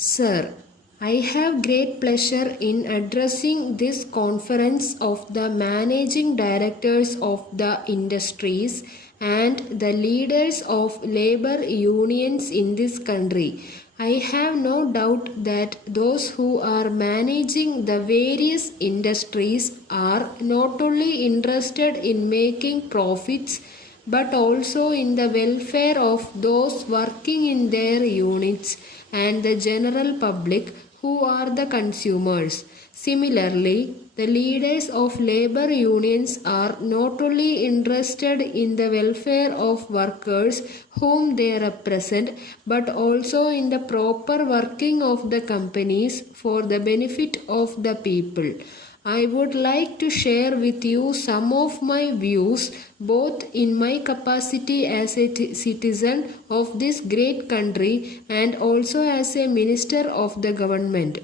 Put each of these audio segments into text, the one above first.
Sir, I have great pleasure in addressing this conference of the managing directors of the industries and the leaders of labor unions in this country. I have no doubt that those who are managing the various industries are not only interested in making profits but also in the welfare of those working in their units and the general public who are the consumers. Similarly, the leaders of labor unions are not only interested in the welfare of workers whom they represent but also in the proper working of the companies for the benefit of the people. I would like to share with you some of my views both in my capacity as a citizen of this great country and also as a minister of the government.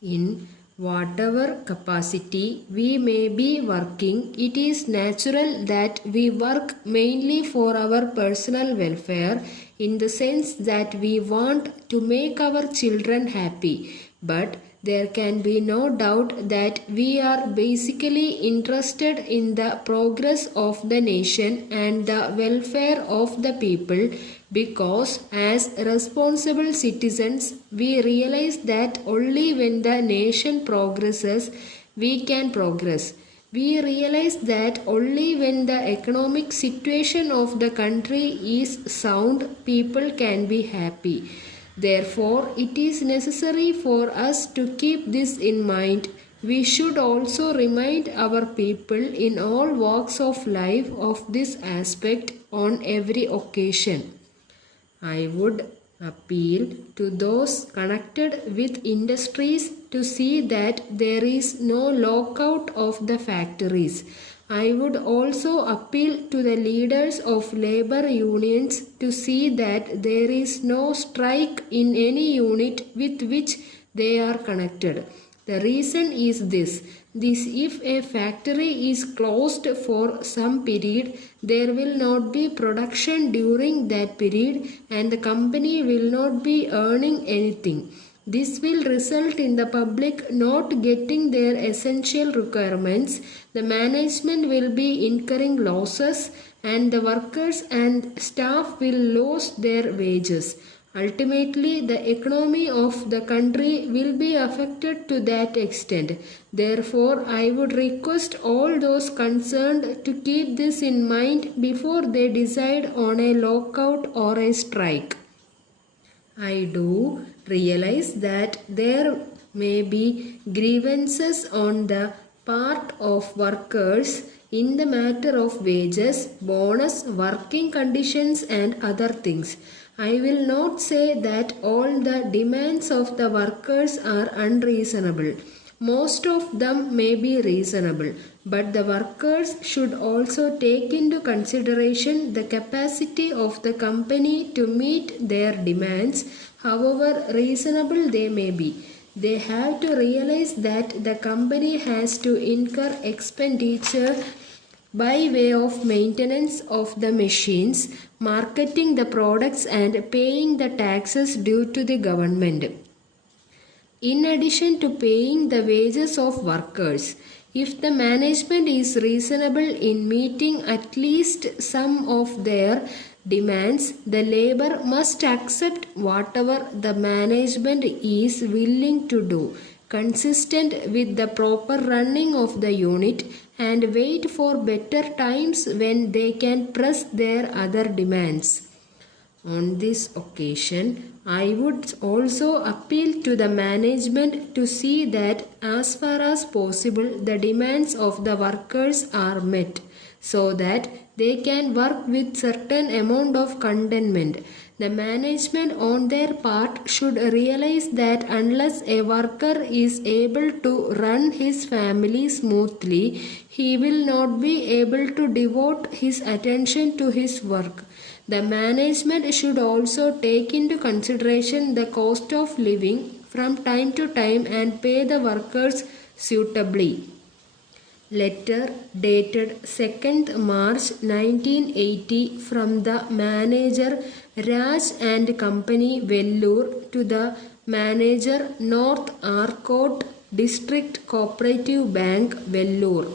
In whatever capacity we may be working, it is natural that we work mainly for our personal welfare in the sense that we want to make our children happy. But there can be no doubt that we are basically interested in the progress of the nation and the welfare of the people because as responsible citizens we realize that only when the nation progresses we can progress. We realize that only when the economic situation of the country is sound people can be happy. Therefore, it is necessary for us to keep this in mind. We should also remind our people in all walks of life of this aspect on every occasion. I would appeal to those connected with industries to see that there is no lockout of the factories. I would also appeal to the leaders of labor unions to see that there is no strike in any unit with which they are connected. The reason is this. If a factory is closed for some period, there will not be production during that period and the company will not be earning anything. This will result in the public not getting their essential requirements. The management will be incurring losses and the workers and staff will lose their wages. Ultimately, the economy of the country will be affected to that extent. Therefore, I would request all those concerned to keep this in mind before they decide on a lockout or a strike. I do realize that there may be grievances on the part of workers in the matter of wages, bonus, working conditions and other things. I will not say that all the demands of the workers are unreasonable. Most of them may be reasonable, but the workers should also take into consideration the capacity of the company to meet their demands, however reasonable they may be. They have to realize that the company has to incur expenditure by way of maintenance of the machines, marketing the products and paying the taxes due to the government. In addition to paying the wages of workers, if the management is reasonable in meeting at least some of their demands, the labor must accept whatever the management is willing to do, consistent with the proper running of the unit, and wait for better times when they can press their other demands. On this occasion, I would also appeal to the management to see that as far as possible the demands of the workers are met so that they can work with certain amount of contentment. The management on their part should realize that unless a worker is able to run his family smoothly, he will not be able to devote his attention to his work. The management should also take into consideration the cost of living from time to time and pay the workers suitably. Letter dated 2nd March 1980 from the manager Raj and Company Vellore to the manager North Arcot District Cooperative Bank Vellore.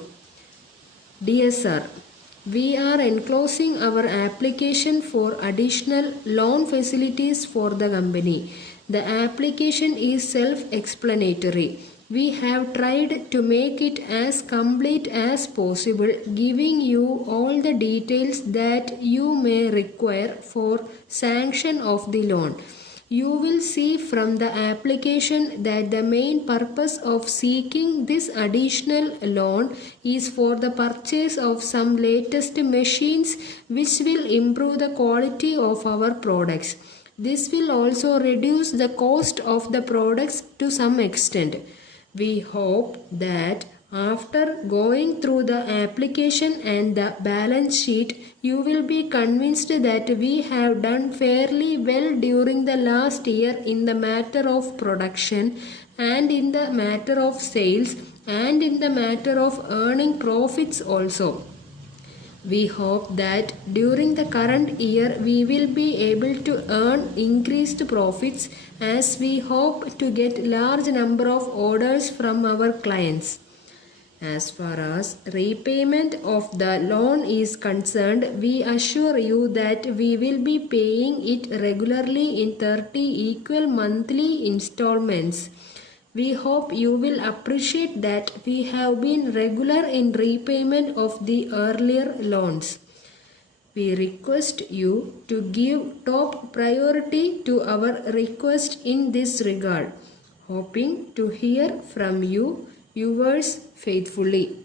Dear Sir, we are enclosing our application for additional loan facilities for the company. The application is self-explanatory. We have tried to make it as complete as possible, giving you all the details that you may require for sanction of the loan. You will see from the application that the main purpose of seeking this additional loan is for the purchase of some latest machines which will improve the quality of our products. This will also reduce the cost of the products to some extent. We hope that after going through the application and the balance sheet, you will be convinced that we have done fairly well during the last year in the matter of production and in the matter of sales and in the matter of earning profits also. We hope that during the current year we will be able to earn increased profits as we hope to get large number of orders from our clients. As far as repayment of the loan is concerned, we assure you that we will be paying it regularly in 30 equal monthly installments. We hope you will appreciate that we have been regular in repayment of the earlier loans. We request you to give top priority to our request in this regard. Hoping to hear from you, yours faithfully.